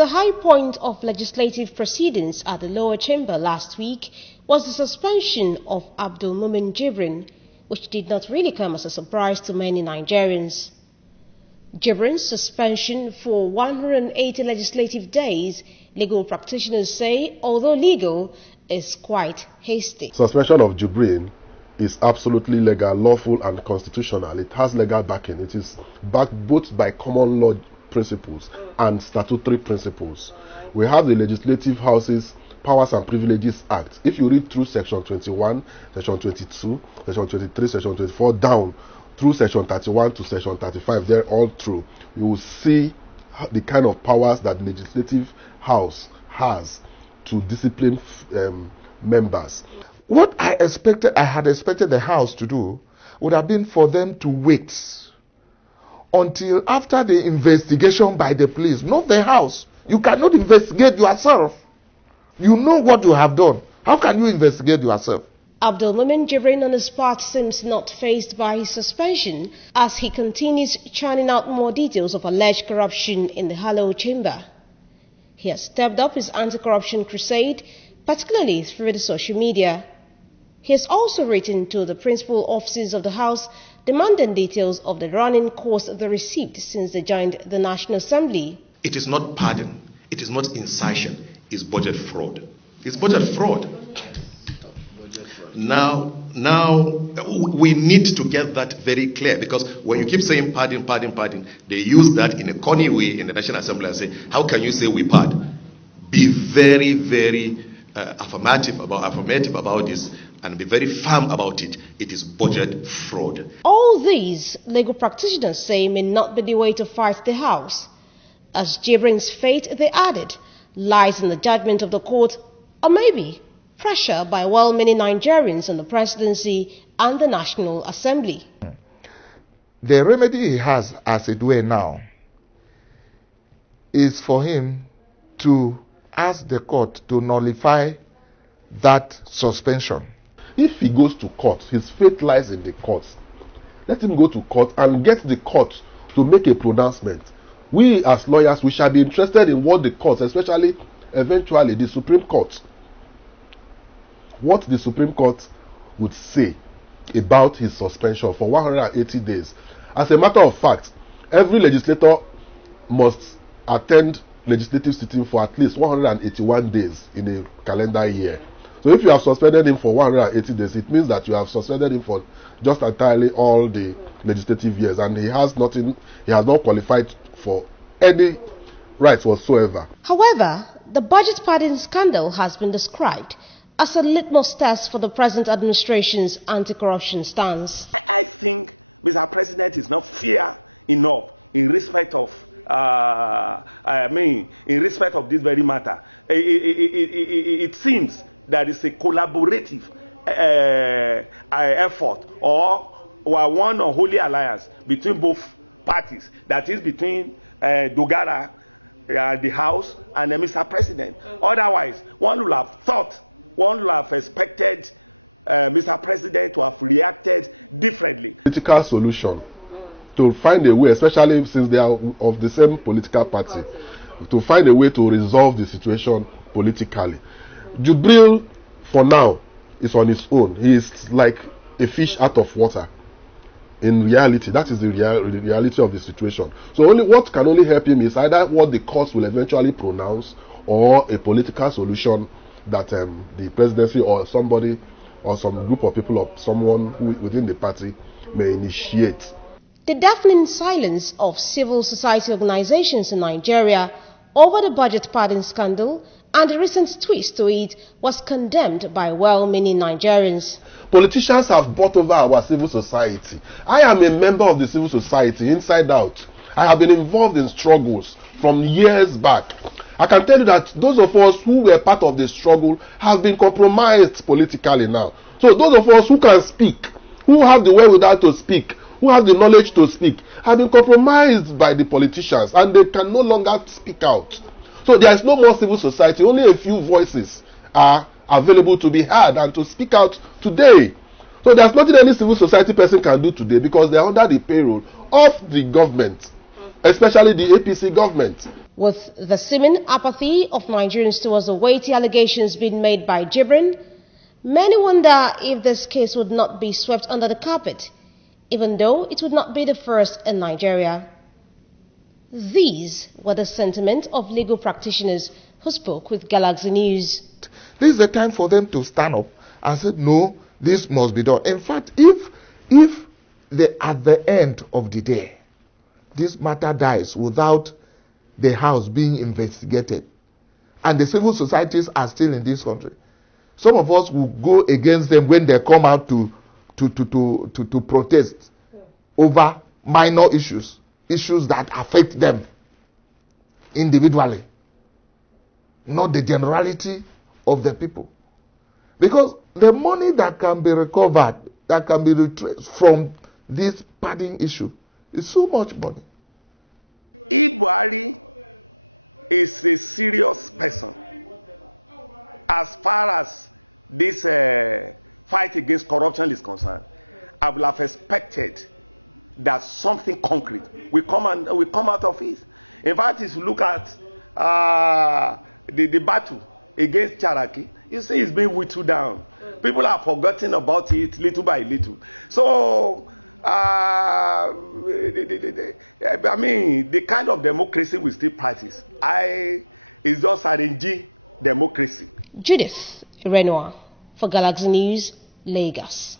The high point of legislative proceedings at the lower chamber last week was the suspension of Jibrin, which did not really come as a surprise to many Nigerians. Jibrin's suspension for 180 legislative days, legal practitioners say, although legal, is quite hasty. Suspension of Jibrin is absolutely legal, lawful and constitutional. It has legal backing. It is backed both by common law principles and statutory principles. We have the Legislative House's Powers and Privileges Act. If you read through Section 21, Section 22, Section 23, Section 24 down through Section 31 to Section 35, they're all through, you will see the kind of powers that the Legislative House has to discipline members. What I had expected the House to do would have been for them to wait until after the investigation by the police, not the House. You cannot investigate yourself. You know what you have done. How can you investigate yourself? Jibrin on his part seems not fazed by his suspension as he continues churning out more details of alleged corruption in the Hollow Chamber. He has stepped up his anti-corruption crusade, particularly through the social media. He has also written to the principal offices of the House demanding details of the running costs they received since they joined the National Assembly. It is not pardon, it is not incision, it's budget fraud. It's budget fraud. Now, we need to get that very clear, because when you keep saying pardon, they use that in a corny way in the National Assembly and say, how can you say we pardon? Be very, very affirmative about this and be very firm about it. It is budget fraud. All these legal practitioners say may not be the way to fight the House. As Jibrin's fate, they added, lies in the judgment of the court, or maybe pressure by well-meaning Nigerians on the presidency and the National Assembly. The remedy he has, as it were now, is for him to ask the court to nullify that suspension. If he goes to court, his fate lies in the courts. Let him go to court and get the court to make a pronouncement. We as lawyers, we shall be interested in what the courts, especially eventually the Supreme Court, what the Supreme Court would say about his suspension for 180 days. As a matter of fact, every legislator must attend legislative sitting for at least 181 days in a calendar year. So if you have suspended him for 180 days, it means that you have suspended him for just entirely all the legislative years, and he has not qualified for any rights whatsoever. However, the budget pardon scandal has been described as a litmus test for the present administration's anti-corruption stance. I think Mr. President is not fair enough in respect of in respect of this very matter. It seems that it's a collaborative effort or one unholy alliance between both parties. That is between Dogara, the House, and Mr. President. Otherwise, one would have expected Mr. President to have reacted differently. Political solution to find a way, especially since they are of the same political party, to find a way to resolve the situation politically. Jibrin, for now, is on his own. He is like a fish out of water. In reality, that is the reality of the situation. So what can only help him is either what the courts will eventually pronounce, or a political solution that the presidency or somebody or some group of people or someone within the party may initiate. The deafening silence of civil society organizations in Nigeria over the budget pardon scandal and the recent twist to it was condemned by well-meaning Nigerians. Politicians have bought over our civil society. I am a member of the civil society inside out. I have been involved in struggles from years back. I can tell you that those of us who were part of the struggle have been compromised politically now. So those of us who can speak, who have the wherewithal to speak, who have the knowledge to speak, have been compromised by the politicians, and they can no longer speak out. So there is no more civil society. Only a few voices are available to be heard and to speak out today. So there's nothing any civil society person can do today, because they're under the payroll of the government. especially the APC government. With the seeming apathy of Nigerians towards the weighty allegations being made by Jibrin, many wonder if this case would not be swept under the carpet, even though it would not be the first in Nigeria. These were the sentiments of legal practitioners who spoke with Galaxy News. This is the time for them to stand up and say, no, this must be done. In fact, if at the end of the day, this matter dies without the house being investigated, and the civil societies are still in this country, some of us will go against them when they come out to protest over minor issues that affect them individually, not the generality of the people. Because the money that can be recovered, that can be retraced from this padding issue, is so much money. If Buhari is a serious person, as far as this fight against corruption is concerned, I would have expected that something concrete will come out of it. In fact, if you look at the battle against Charaki, you see it's being whittled down. People are forgetting about it little by little. So, I mean, the kind of democracy we still practice, is just RNG democracy. Judith Irenua for Galaxy News, Lagos.